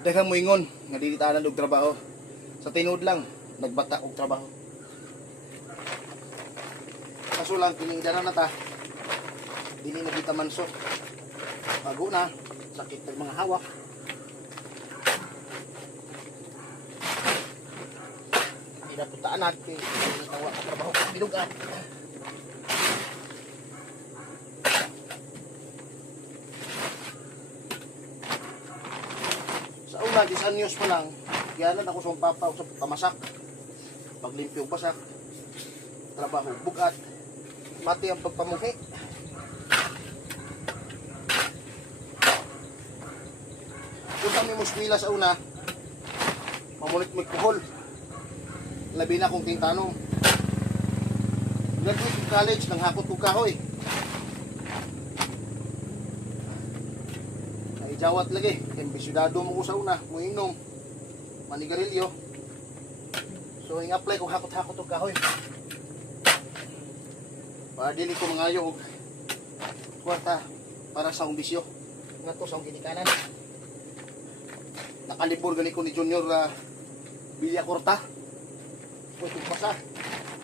Daghang moingon nga dili tanan og trabaho. Sa tinud lang nagbata og trabaho. Kaso lang kiningdanan na ta. Dili na kita manso. Bago na sakit ng mga hawak. Hindi na putaan natin tawa ka trabaho sa bilugan. Sa una, 10 anyos pa lang, giyanan ako sa papa sa pamasak. Paglimpyo basak, trabaho bugat, mati ang pagpamuhi. Kung kami muskwila sa una, mamulit mo kuhol. Labi na kong tingtanong. Graduate ng college, nang hakot ko kahoy. Naijawat lagi, embisyudado mo ko sa una, muinom, manigarilyo. So, ing-apply kong hakot-hakot og kahoy. Para dili ko mangayo og kwarta para sa umbisyo. Nga to sa akong ginikanan. Nakalibor gani ko ni Junior Villacorta. Pwede pasa.